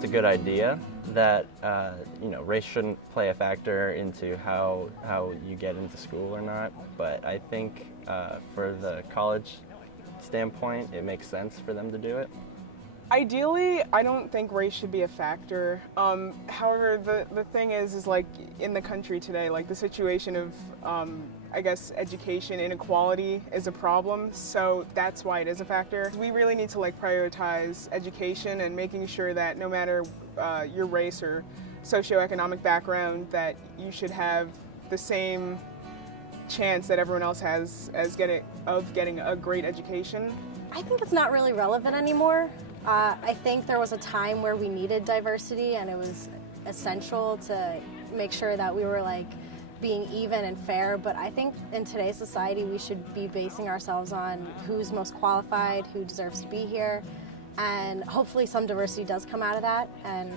it's a good idea that race shouldn't play a factor into how you get into school or not. But I think for the college standpoint, it makes sense for them to do it. Ideally, I don't think race should be a factor. However, the thing is like in the country today, like the situation of, I guess, education inequality is a problem. So that's why it is a factor. We really need to like prioritize education and making sure that no matter your race or socioeconomic background, that you should have the same chance that everyone else has as getting a great education. I think it's not really relevant anymore. I think there was a time where we needed diversity and it was essential to make sure that we were like being even and fair, but I think in today's society we should be basing ourselves on who's most qualified, who deserves to be here, and hopefully some diversity does come out of that, and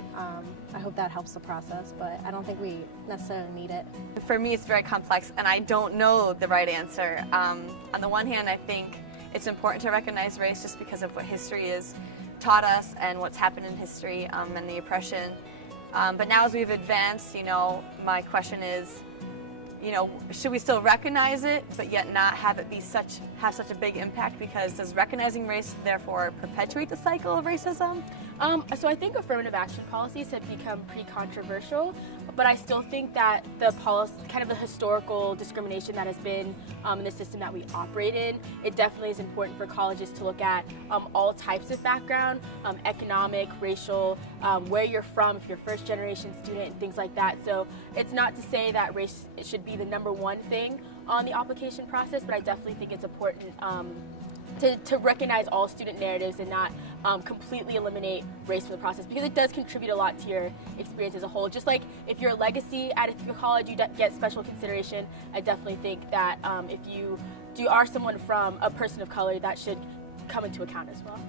I hope that helps the process, but I don't think we necessarily need it. For me it's very complex and I don't know the right answer. On the one hand, I think it's important to recognize race just because of what history has taught us and what's happened in history and the oppression. But now as we've advanced, my question is, should we still recognize it but yet not have it have such a big impact? Because does recognizing race therefore perpetuate the cycle of racism? So I think affirmative action policies have become pretty controversial, but I still think that the policy, kind of the historical discrimination that has been in the system that we operate in, it definitely is important for colleges to look at all types of background, economic, racial, where you're from, if you're a first generation student, and things like that. So it's not to say that race should be the number one thing on the application process, but I definitely think it's important to recognize all student narratives and not completely eliminate race from the process, because it does contribute a lot to your experience as a whole. Just like if you're a legacy at Ithaca College, you get special consideration. I definitely think that if you are someone from a person of color, that should come into account as well.